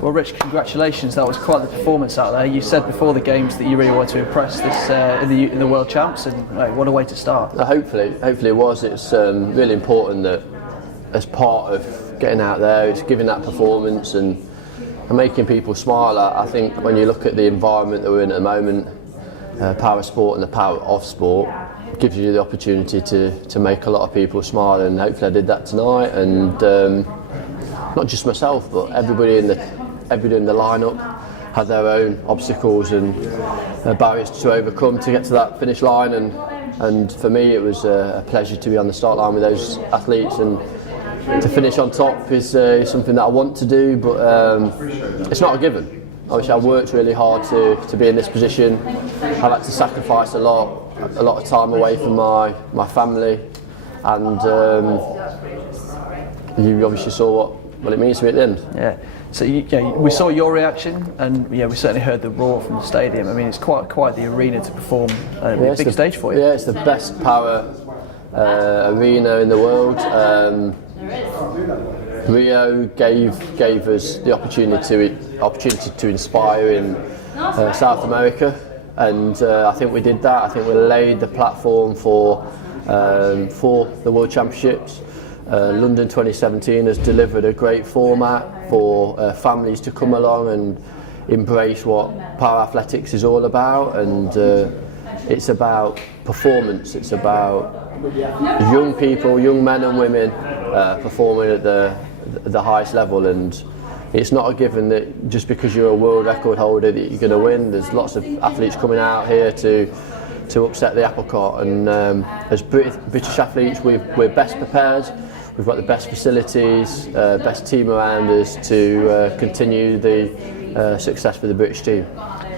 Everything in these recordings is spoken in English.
Well, Rich, congratulations. That was quite the performance out there. You said before the games that you really wanted to impress this in the World Champs, and what a way to start. Hopefully it was. It's really important that as part of getting out there, it's giving that performance and making people smile. I think when you look at the environment that we're in at the moment, power sport and the power of sport gives you the opportunity to make a lot of people smile, and hopefully I did that tonight. And not just myself, but everybody in the lineup had their own obstacles and barriers to overcome to get to that finish line, and for me it was a pleasure to be on the start line with those athletes, and to finish on top is something that I want to do, but it's not a given. Obviously I've worked really hard to be in this position. I've had to sacrifice a lot of time away from my family, and you obviously saw what it means to me at the end. Yeah. So we saw your reaction, and we certainly heard the roar from the stadium. I mean, it's quite the arena to perform. A big stage for you. Yeah, it's the best power arena in the world. Rio gave us the opportunity to inspire in South America, and I think we did that. I think we laid the platform for the World Championships. London 2017 has delivered a great format for families to come along and embrace what power athletics is all about, and it's about performance. It's about young people, young men and women performing at the highest level, and it's not a given that just because you're a world record holder that you're going to win. There's lots of athletes coming out here to upset the apple cart, and as British athletes we're best prepared. We've got the best facilities, best team around us to continue the success for the British team.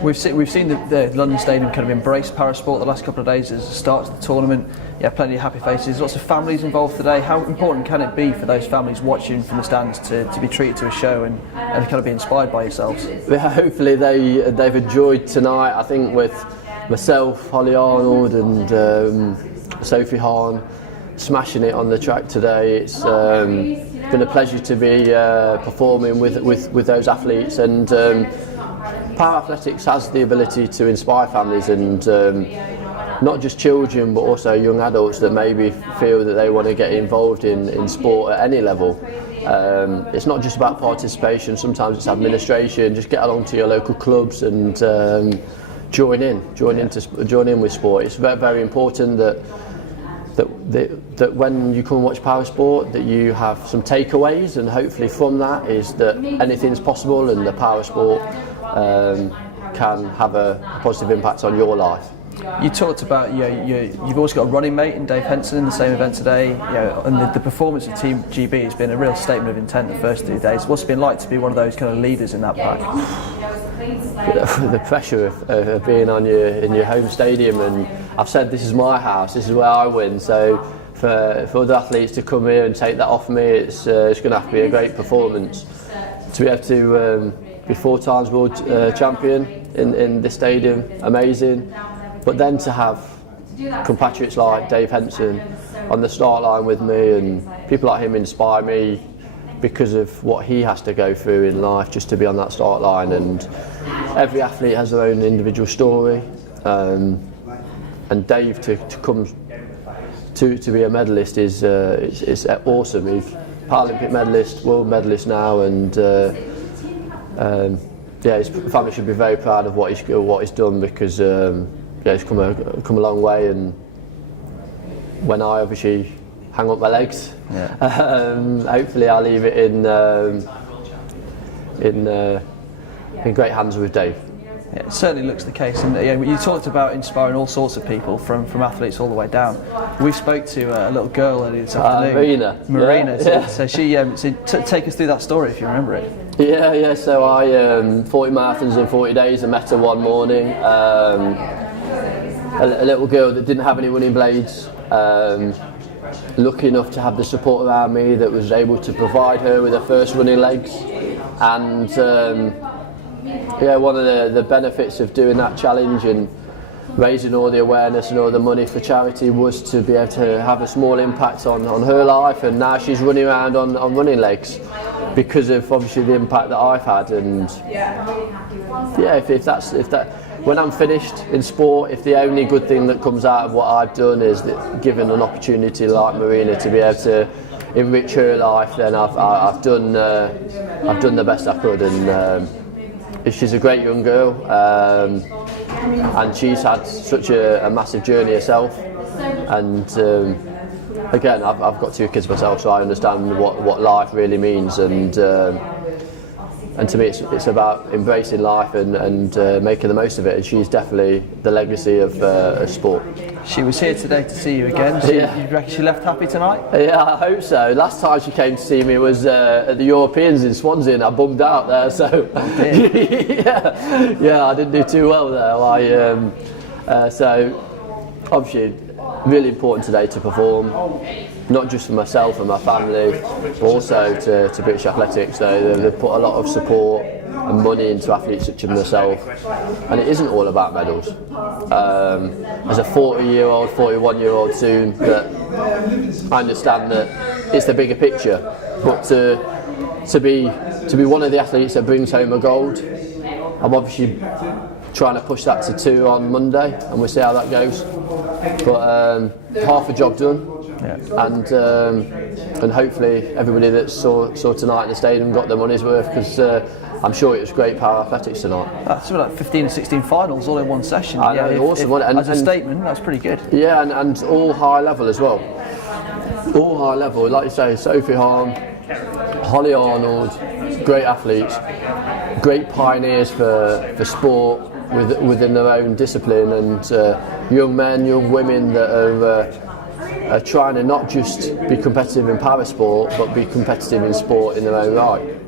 We've seen the London Stadium kind of embrace parasport the last couple of days as the start of the tournament. Yeah, plenty of happy faces, lots of families involved today. How important can it be for those families watching from the stands to be treated to a show and kind of be inspired by yourselves? Yeah, hopefully they've enjoyed tonight. I think with myself, Holly Arnold and Sophie Hahn smashing it on the track today. It's been a pleasure to be performing with those athletes, and power athletics has the ability to inspire families, and not just children but also young adults that maybe feel that they want to get involved in sport at any level. It's not just about participation, sometimes it's administration. Just get along to your local clubs and join in with sport. It's very, very important that when you come and watch power sport that you have some takeaways, and hopefully from that is that anything's possible, and the power sport can have a positive impact on your life. You talked about you've also got a running mate in Dave Henson in the same event today, and the performance of Team GB has been a real statement of intent the first 2 days. What's it been like to be one of those kind of leaders in that pack? The pressure of being in your home stadium, and I've said this is my house, this is where I win, so for other athletes to come here and take that off me, it's going to have to be a great performance. To be able to be 4 times world champion in this stadium, amazing, but then to have compatriots like Dave Henson on the start line with me, and people like him inspire me because of what he has to go through in life just to be on that start line. And every athlete has their own individual story, and Dave to come to be a medalist is awesome. He's Paralympic medalist, world medalist now, and his family should be very proud of what he's done, because he's come a long way. And when I obviously hang up my legs, hopefully I'll leave it in great hands with Dave. Yeah, it certainly looks the case, and you talked about inspiring all sorts of people from athletes all the way down. We spoke to a little girl earlier this afternoon, Marina. Yeah. So she take us through that story if you remember it. Yeah. So I 40 marathons in 40 days. I met her one morning. A little girl that didn't have any running blades. Lucky enough to have the support around me that was able to provide her with her first running legs, and one of the benefits of doing that challenge and raising all the awareness and all the money for charity was to be able to have a small impact on her life, and now she's running around on running legs because of obviously the impact that I've had. And yeah, if that when I'm finished in sport, if the only good thing that comes out of what I've done is that given an opportunity like Marina to be able to enrich her life, then I've done the best I could. And she's a great young girl, and she's had such a massive journey herself. And again, I've got 2 kids myself, so I understand what life really means. And to me, it's about embracing life and making the most of it. And she's definitely the legacy of sport. She was here today to see you again. So Yeah. you reckon she left happy tonight? Yeah, I hope so. Last time she came to see me was at the Europeans in Swansea, and I bummed out there. So yeah, I didn't do too well there. So obviously, really important today to perform, not just for myself and my family, but also to British Athletics. So they've put a lot of support and money into athletes such as myself, and it isn't all about medals. As a 40-year-old, 41-year-old soon, that I understand that it's the bigger picture, but to be one of the athletes that brings home a gold, I'm obviously trying to push that to 2 on Monday, and we'll see how that goes. But half a job done. Yeah. And hopefully everybody that saw tonight in the stadium got their money's worth, because I'm sure it was great para athletics tonight. That's something like 15 and 16 finals all in one session. I know, awesome. As a statement, that's pretty good. Yeah, and all high level as well. All high level, like you say, Sophie Harm, Holly Arnold, great athletes, great pioneers for sport within their own discipline, and young men, young women that are trying to not just be competitive in para sport, but be competitive in sport in their own right.